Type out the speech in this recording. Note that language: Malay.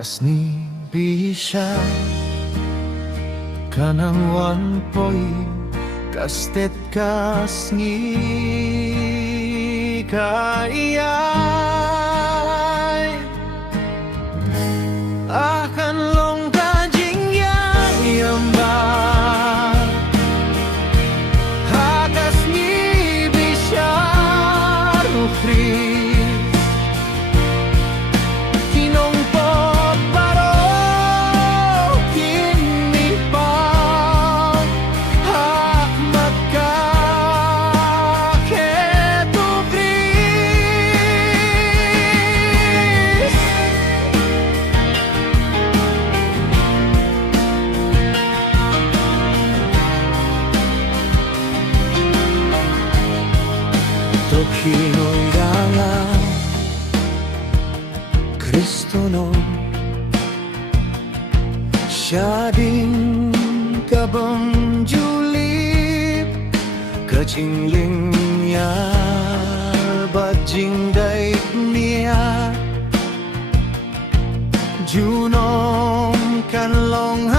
kas ni bisya kanang wan poy kastet kas ngi kaiyay akan long kajing yang yamba hakas ngi bisya rufri Hinoirangan Kristo no siya din kabang julip kajingling niya bajing daig niya junom kan long